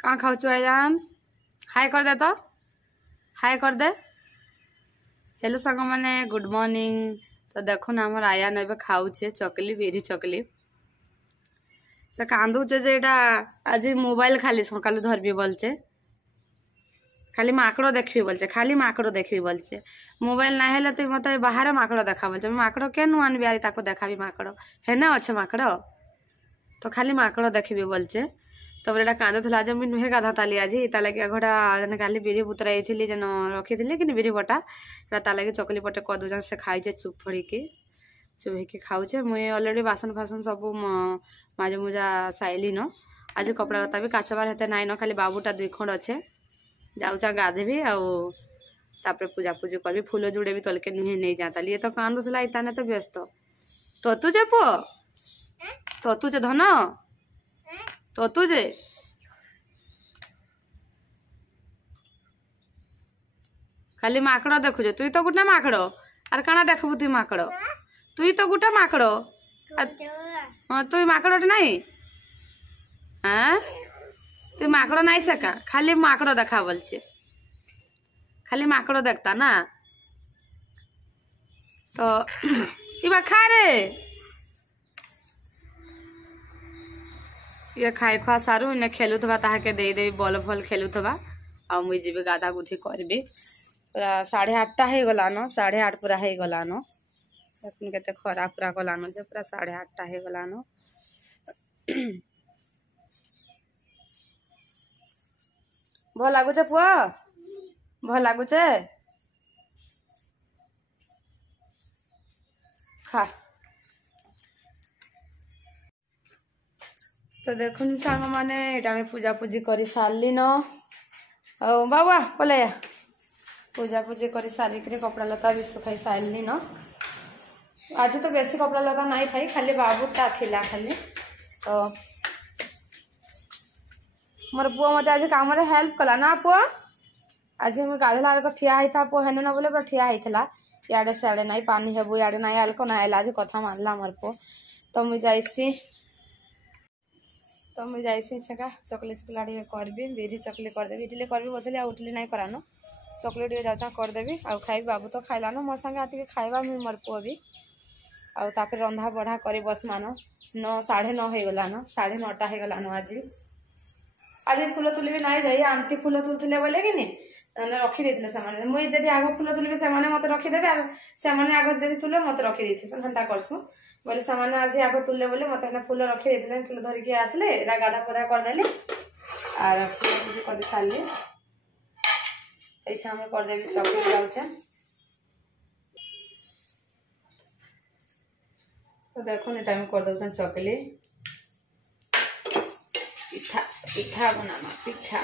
कहाँ खाऊ आयान हाय कर दे तो हाय कर दे। हेलो सांग मैंने गुड मॉर्निंग। तो देखो ना आम आयान ए खाऊे चकली बिरी चकली से कांदुचे जे आज मोबाइल खाली सका धरबी बोलचे खाली माकड़ देखबी बोलचे खाली माकड़ देखबी बोलचे मोबाइल ना हेले तो मत बाहर माकड़ देखा बोलचे माकड़ के नु आनबी आरी ताको देखाबी माकड़ हेने अच्छे माकड़ तो खाली माकड़ देखबी बोलचे। तो बोले कांदुला आज मुझे नुहे गाधा ताली आज ता लगे घोड़ा काली बिरी बुतराई थी जेन रखी थी कि बिरी बटा ता लगे चकली पटे कर दून से खाई चुप फड़िकी चुभेकी खाऊे मुई अलरेडी बासन फासन सब माजे मुजा साइली न आज कपड़ा लता भी काचबार हेते नाई न खाली बाबूटा 2 खंड अच्छे जाऊचा गाधेबी आउे पूजा पूजी करी फूल जुड़े भी तलके नुहे नहीं जाता ये तो कांदुला इताने तो व्यस्त तो तुझे पु तो तुझे धन तो तुझे खाली माकड़ देखुजे तुई तो गोटे माकड़ आर काना देखबू तुई माकड़ तुई तो गोटे माकड़ हाँ तुई माकड़ नहीं हाँ तुई माकड़ नहीं सका खाली माकड़ देखा बोलचे खाली माकड़ देखता ना तो इबा खा रे ये खाई खुआ सारू इन्हें खेलुवा ताके देदेवी बल फल खेलुवा आ मुई जी गाधा गुधी करबी पूरा 8:30 हो गलान 8:30 पूरा हो गलान के खरा पूरा गलान जे पूरा 8:30 हो गलान। भल लगुचे पुआ भल लगुचे खा तो देखुन सांग माने एटा में पूजा पूजी करी सारली न बाबा पलैया पूजा पूजी करी सारिक कपड़ा लता भी सुखाई सारली न आज तो बेसी कपड़ा लता नहीं थाई खाली बाबूटा थिला खाली तो मोर पुआ मत आज काम हेल्प कला ना पुआ आज मुझे गाधला तो ठिया होता पुआ हेने ना बोले पूरा ठिया होता इे सियाड़े नहीं पानी हेबू इे नहीं आलको ना आज कथा मानला मोर पुआ तो मुझे जाइसी छका चकली चकला करबी बिरी चकली करदेवी इडली करबी बोलती उठली नहीं करानो चकली टे जाऊँ करदेवी आउ खाई बाबू तो खाइलान मो संगे आती खाइबा मुझे मोर पुआ भी आउे रंधा बढ़ा कर बसमान 9 9:30 हो गलान 9:30 हो गलान आज फूल तुली भी नहीं जाई आंटी फूल तुलते बोले कि रखी देते मुझे आग फूल तुलि से मत रखीदेवे से आग जब तुले मत रखी देता करसु बोले सामान आज आग तुले बोले मत फूल रखी देते फूल धरिकी आसले गाधा पदा करदेली आर फूल पूजी कर सारे ऐसा करदेवी चकली जाऊे तो देखो ये टाइम कर दे चकली पिठा पिठा बनाना पिठा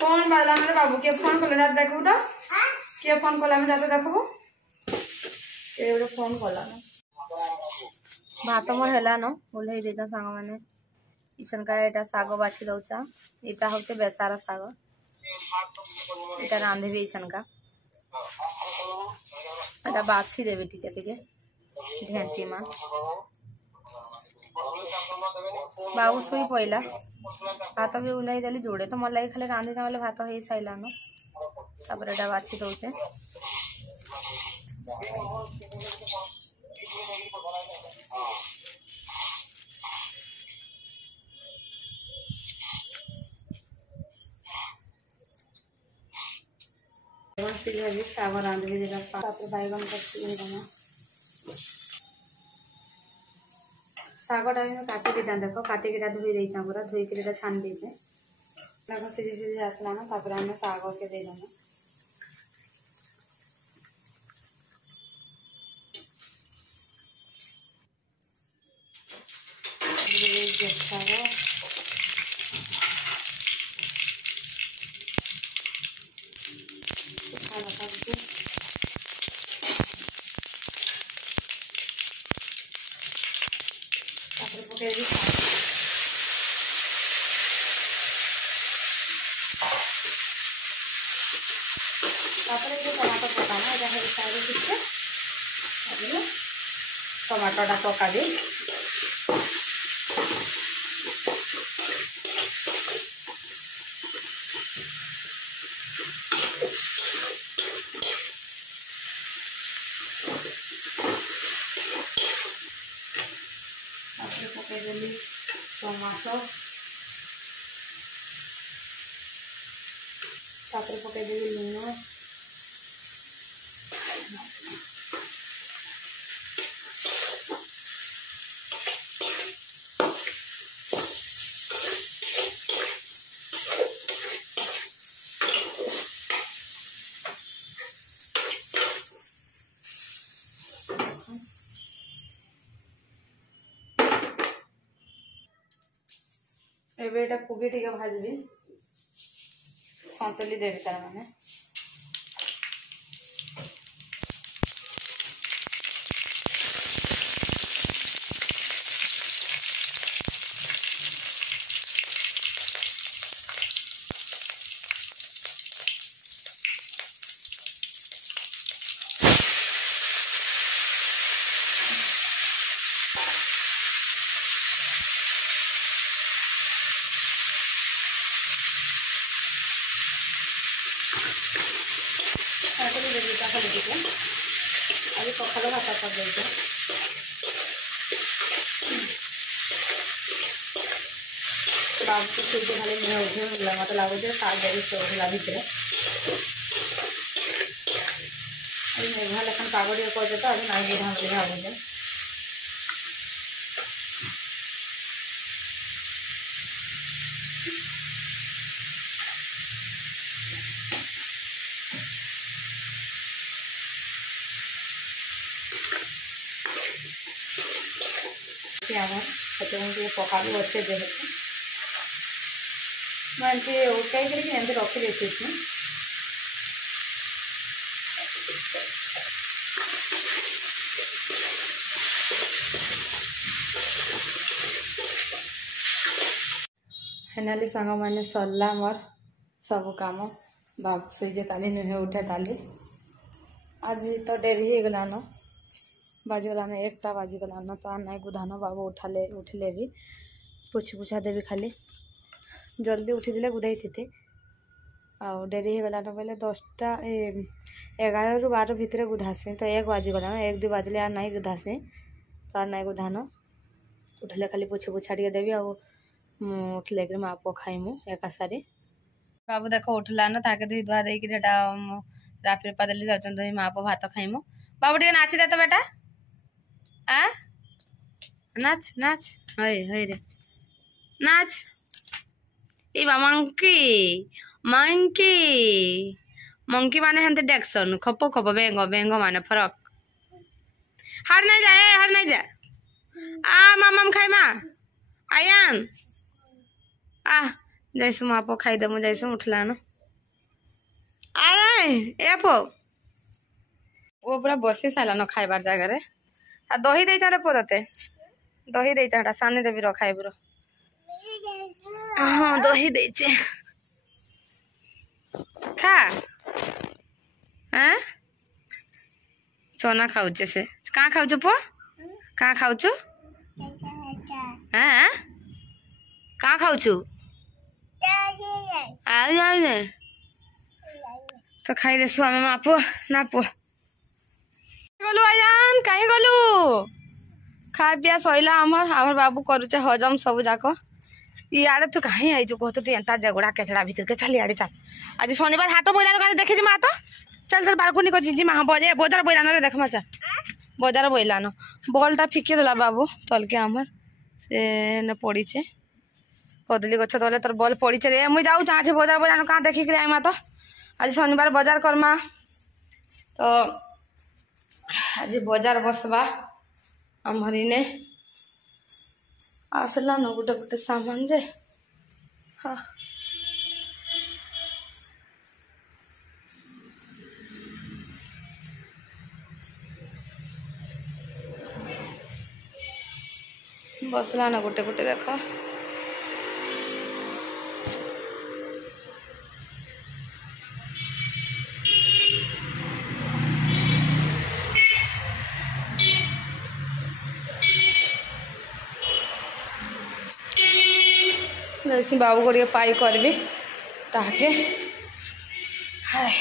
फोन बाला मेरे बाबू के फोन कले जाते देखबू तो के फोन कला में जाते देखबू ए फोन कला न भात मोर हेला न ओल्हे देता सांग माने इसन का एटा साग बाछि दउचा एटा होचे बेसार साग एटा रांधबी इसन का एटा बाछि देबी टिके टिके ढेंटी मा बाबू सुई पइला भात भी उलाई देली जोड़े तो मोर लगे खाली रांधि बोले भात हो साइलान तापर एटा बाछि दउचे साग रांधबी बैगन कर सागटा भी काटिक देख काटिक धोई दे पूरा धोईक छानी देचे सीझी सीझी आसला ना आम साग के देदेमा तापर जो टमाटो पकाना ये हेल्प साइड किछे अबे टमाटोटा पकाबी पकईदेली टमाटो पकईदेवी लुण एटा कोबी टिके भाजबी सतुली देवी तार माने अभी पखाल भात कर देते बाबू को सीधे खाली मुँह उठे मत लगुच सारे सोला भितर मेघा लेखन पाग टे करदे तो अभी नाई बुधा बुधा भावुचे पकालू अच्छे जेहेतु मैं उठाई कर रखी देती फाइनाली सांग मैंने सरला मोर सब काम बाबू शुजे ताली नुहे उठे ताली आज तो डेरी हो गलान बाजीगलान एकटा बाजीगलान तो नाई गुधान बाबू उठले भी पोछी पुछा देवी खाली जल्दी उठीदे गुधाई थी आ डेरी हो गलान बोले 10टा 11 ରୁ 12 भितर गुधासी तो 1 बाजीगलान 1 2 बाजले आर नाई गुधासी तो आर नाई गुधान उठले खाली पोछी पुछा टे देवी आ उठले कि माँ पो खाइमु एका सारी बाबू देख उठलान ताके दुई दुआ देकी राफी रूपा देली जाऊँ माँ पो भात खाइमु बाबू टे नाची दे तो बेटा आ नाच नाच हई हई रे नाच इबा मंकी मंकी मंकी माने हंते डेक्सन खपो खपो बेंगो बेंगो माने फरक हर नहीं जा आ मामम खाई मा आयान आ जैसे माँ पो खाई दे मु जैसे उठला ना अरे ए पो वो पूरा बसी साला न खाइबार जगह रे आ दही दे तारे पोरते दही दे ताटा साने देबी र खाइबरो हां दही दे छे खा हैं सोना खाउचे से का खाउछु पो का खाउछु हैं का खाउछु आई आई ने तो खाई दे सुआ में मापो ना पो गलु आयान कहीं गलु खा पिया सैला आमर बाबू करुचे हजम सब जाक इे तू कहीं आई कह तू एंता जगड़ा केचड़ा भीतर के चल इे चल आज शनिवार हाट बोला देखी माँ तो चल चल बालकुनी को जी माँ बजे बजार बोलान रे देख चल बजार बोलान बॉलटा फिकी देला बाबू तल के आमर से पड़ीचे कदली गछ तले तोर बॉल पड़ीचे रे मुई जाऊ आज बजार बोलान कहाँ देखिक आईमा तो आज शनिवार बजार करमा तो आज बजार बसवा आमर इने आसला न गोटे गोटे सामान जे हाँ बसला न गोटे गोटे देख जैसे बाबू को पाई करबी ताके हाय